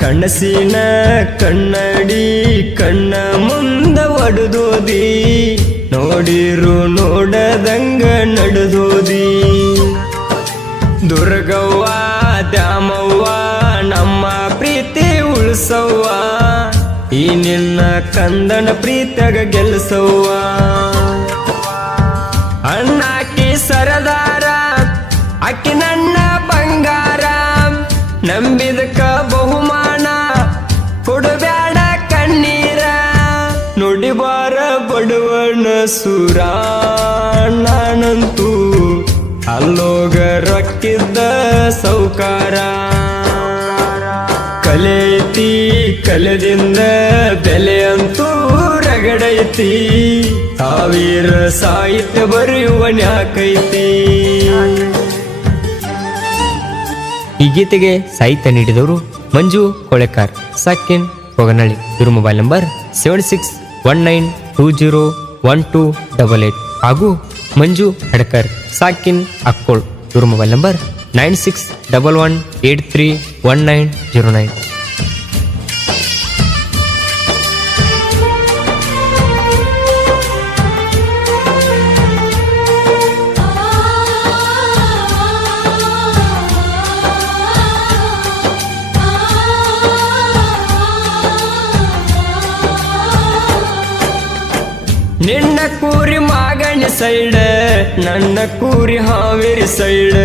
ಕನಸಿನ ಕನ್ನಡಿ ಕಣ್ಣ ಮುಂದ ಒಡೆದೋದಿ, ನೋಡಿರು ನೋಡದಂಗ ನಡೆದೋದಿ. ದುರ್ಗವ್ವ ದ್ಯಾಮವ್ವ ನಮ್ಮ ಪ್ರೀತಿ ಉಳಿಸವ್ವ, ಈ ನಿನ್ನ ಕಂದನ ಪ್ರೀತಿಯಾಗ ಗೆಲ್ಸವ್ವ. ಅಣ್ಣಾಕಿ ಸರದಾರ ಅಕ್ಕಿ ನನ್ನ ಬಂಗಾರ, ನಂಬಿದಕ್ಕ ಬಹುಮಾನ ಕೊಡಬ್ಯಾಡ ಕಣ್ಣೀರ. ನುಡಿಬಾರ ಬಡವನ ಸುರ, ನಾನಂತೂ ಅಲ್ಲೋಗ ರೊಕ್ಕಿದ್ದ ಸೌಕಾರ. ಕಲೆಯೈತಿ ಕಲೆದಿಂದ ಬೆಲೆಯಂತೂ ರಗಡೈತಿ, ಸಾವಿರ ಸಾಹಿತ್ಯ ಬರೆಯುವನ್ಯಾಕೈತಿ. ಈ ಗೀತೆಗೆ ಸಾಹಿತ್ಯ ನೀಡಿದವರು ಮಂಜು ಕೊಳೆಕಾರ್, ಸಾಕಿನ್ ಕೊಗನಳ್ಳಿ. ಇವ್ರ ಮೊಬೈಲ್ ನಂಬರ್ 7619201288 ಹಾಗೂ ಮಂಜು ಹಡಕರ್, ಸಾಕಿನ್ ಅಕ್ಕೋಳ್. ಇವ್ರ ಮೊಬೈಲ್ ನಂಬರ್ 9611831909. ನಿನ್ನ ಕೂರಿ ಮಾಗಣಿ ಸೈಡ್, ನನ್ನ ಕೂರಿ ಹಾವೇರಿ ಸೈಡ್.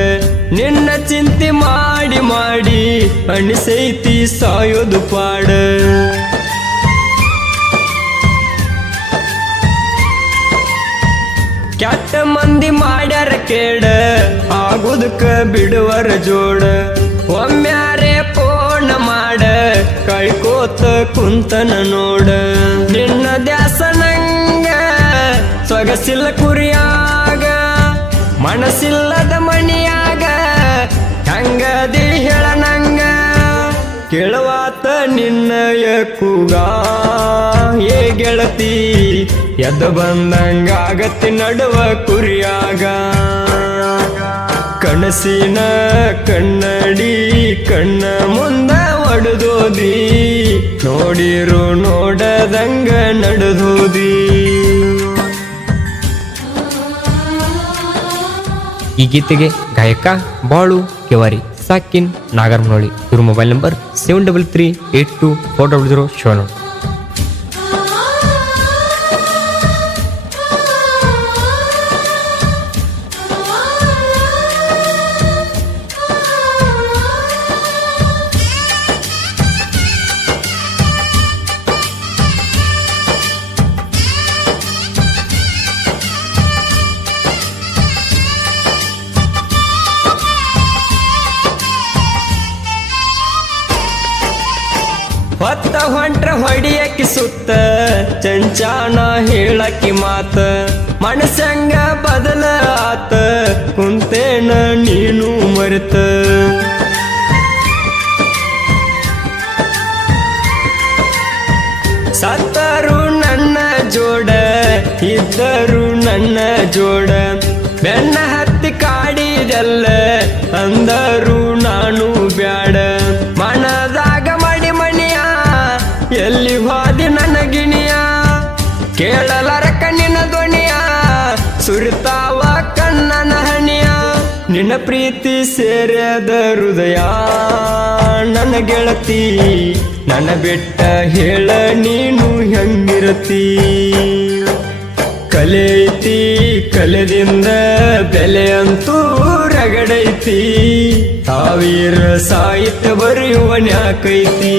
ನಿನ್ನ ಚಿಂತೆ ಮಾಡಿ ಮಾಡಿ ಅನಿಸೈತಿ ಸಾಯೋದು ಪಾಡ. ಕೆಟ್ಟ ಮಂದಿ ಮಾಡ್ಯಾರ ಕೇಡ, ಆಗುದಕ್ಕ ಬಿಡುವರ ಜೋಡ. ಒಮ್ಮ್ಯಾರೆ ಫೋನ್ ಮಾಡ ಕಳ್ಕೋತ ಕುಂತನ ನೋಡ. ನಿನ್ನ ದ್ಯಾಸ ನಂಗ ಸೊಗಸಿಲ್ಲ ಕುರಿಯಾಗ, ಮನಸ್ಸಿಲ್ಲದ ಮಣಿಯಾಗ, ಹಂಗದಿ ಹೇಳ ನಂಗ. ಕೇಳುವಾತ ನಿನ್ನಯ ಕೂಗ ಏ ಗೆಳತಿ, ಎದ್ದು ಬಂದಂಗಾಗತ್ತಿ ನಡುವ ಕುರಿಯಾಗ. ಕನಸಿನ ಕನ್ನಡಿ ಕಣ್ಣ ಮುಂದ ಒಡೆದೋದಿ, ನೋಡಿರು ನೋಡದಂಗ ನಡೆದೋದಿ. ಈ ಗೀತೆಗೆ ಗಾಯಕ ಬಾಳು ಕೆವಾರಿ, ಸಾಕಿನ್ ನಾಗರಮನೋಳಿ. ಇವ್ರ ಮೊಬೈಲ್ ನಂಬರ್ 73382400. ಹೊತ್ತ ಹೊಂಟ್ರ ಹೊಡಿಯಕ್ಕಿ ಸುತ್ತ, ಚಂಚಾನ ಹೇಳಕ್ಕಿ ಮಾತ. ಮನಸ್ಸಂಗ ಬದಲ ಆತ, ಕುಂತೇನ ನೀನು ಮರೆತ. ಸತ್ತರು ನನ್ನ ಜೋಡ, ಇದ್ದರು ನನ್ನ ಜೋಡ. ಬೆನ್ನ ಹತ್ತಿ ಕಾಡಿದೆಲ್ಲ ಅಂದರು ನಾನು ಬ್ಯಾಡ. ಮನದಾಗ ಮಡಿ ಮಣಿಯ ಎಲ್ಲಿ ಹೋದಿ ನನ್ನ ಗಿಣಿಯ, ಕೇಳಲಾರ ಕಣ್ಣಿನ ಧ್ವನಿಯ ಸುರಿತಾವ ಕಣ್ಣನ ಹಣಿಯ. ನಿನ್ನ ಪ್ರೀತಿ ಸೇರದ ಹೃದಯ ನನ್ನ ಗೆಳತಿ, ನನ್ನ ಬೆಟ್ಟ ಹೇಳ ನೀನು ಹೆಂಗಿರತಿ. ಕಲೆಯೈತಿ ಕಲೆದಿಂದ ಬೆಲೆಯಂತೂ ರಗಡೈತಿ, ಸಾವಿರ ಸಾಹಿತ್ಯ ಬರೆಯುವನ್ಯಾಕೈತಿ.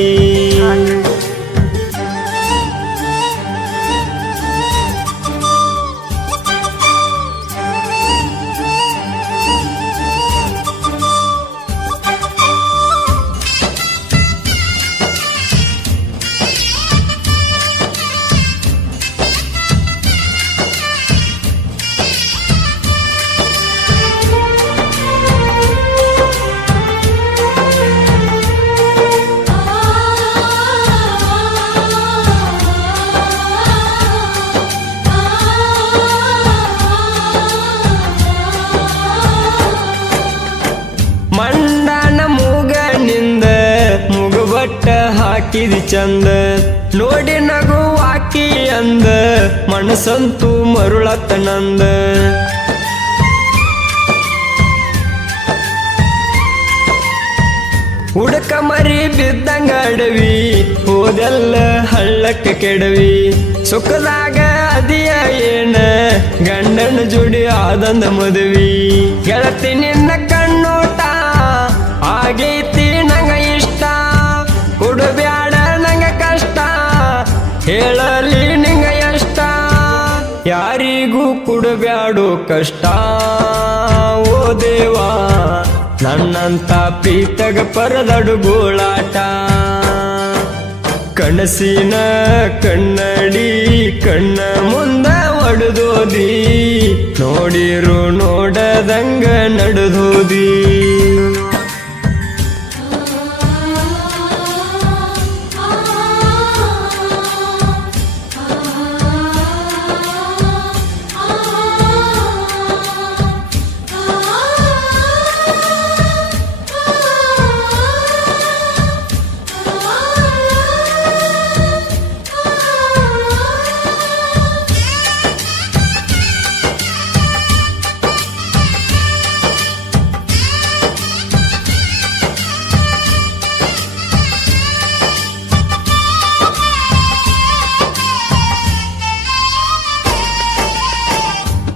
ಒಟ್ಟ ಹಾಕಿದಿ ಚಂದ ನೋಡಿ ನಗು ಹಾಕಿ ಅಂದ ಮನಸ್ಸಂತೂ ಮರುಳತ್ತ ನಂದ ಹುಡುಕ ಮರಿ ಬಿದ್ದಂಗ ಅಡವಿ ಹೋದೆಲ್ಲ ಹಳ್ಳಕ್ಕೆ ಕೆಡವಿ ಸುಖದಾಗ ಅದಿಯ ಏನ ಗಂಡನ ಜೋಡಿ ಆದಂದ ಮದುವಿ ಗೆಳತಿ ನಿನ್ನ ಕಣ್ಣೋಟ ಆಗೈತಿ ನಂಗ ಇಷ್ಟ ಕೊಡಬ್ಯಾಡ ನಂಗ ಕಷ್ಟ ಹೇಳಲಿ ನಿಂಗ ಎಷ್ಟ ಯಾರಿಗೂ ಕೊಡಬ್ಯಾಡೋ ಕಷ್ಟ ಓ ದೇವಾ ನನ್ನಂತ ಪ್ರೀತಗ ಪರದಡುಗೋಳಾಟ ಕನಸಿನ ಕನ್ನಡಿ ಕಣ್ಣ ಮುಂದ ಒಡೆದೋದಿ ನೋಡಿರು ನೋಡದಂಗ ನಡೆದೋದಿ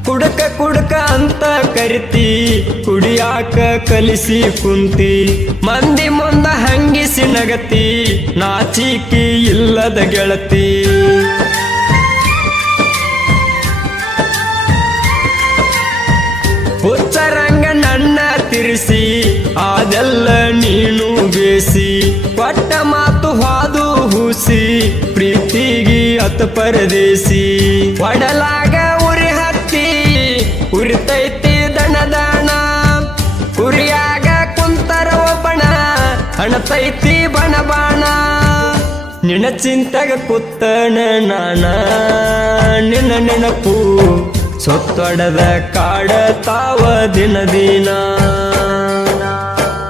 ಕುಡಕ ಕುಡಕ ಅಂತ ಕರಿತಿ ಕುಡಿಯಾಕ ಕಲಿಸಿ ಕುಂತಿ ಮಂದಿ ಮುಂದ ಹಂಗಿಸಿ ನಗತಿ ನಾಚಿಕಿ ಇಲ್ಲದ ಗೆಳತಿ ಹುಚ್ಚರಂಗ ನನ್ನ ತಿರ್ಸಿ ಅದೆಲ್ಲ ನೀನು ಬೇಸಿ ಕೊಟ್ಟ ಮಾತು ಹಾದು ಹೂಸಿ ಪ್ರೀತಿಗಿ ಅತ ಪರದೇಸಿ ಒಡಲಾಗ ಉರಿ ಹತ್ತಿ ಉರಿತೈತಿ ದಣದಾಣ ಉರಿಯಾಗ ಕುಂತರ ಒಬ್ಬಣ ಹಣತೈತಿ ಬಣ ಬಾಣ ನಿನ್ನ ಚಿಂತೆಗ ಕುತ್ತಣ ನಾನ ನಿನ್ನ ನೆನಪು ಸೊತ್ತೊಡದ ಕಾಡ ತಾವ ದಿನ ದಿನ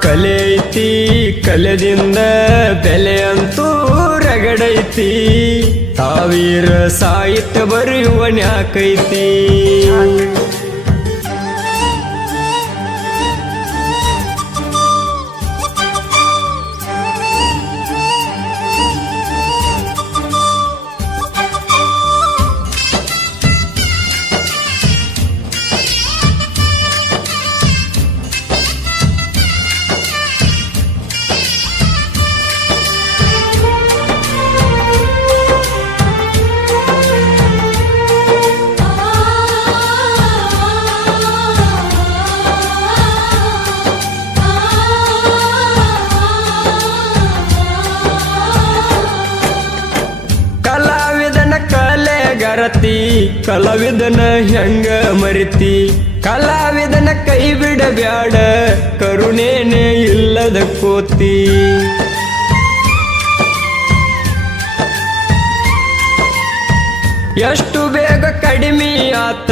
ಕಲೆ ಐತಿ ಕಲೆದಿಂದ ಬೆಲೆ ಅಂತೂ ರಗಡೈತಿ ತಾವೀರ ಸಾಹಿತ್ಯ ಬರೆಯುವನ್ಯಾಕೈತಿ ಗರತಿ ಕಲಾವಿದನ ಹೆಂಗ ಮರಿತಿ ಕಲಾವಿದನ ಕೈ ಬಿಡಬ್ಯಾಡ ಕರುಣೇನೆ ಇಲ್ಲದ ಕೋತಿ ಎಷ್ಟು ಬೇಗ ಕಡಿಮೆ ಆತ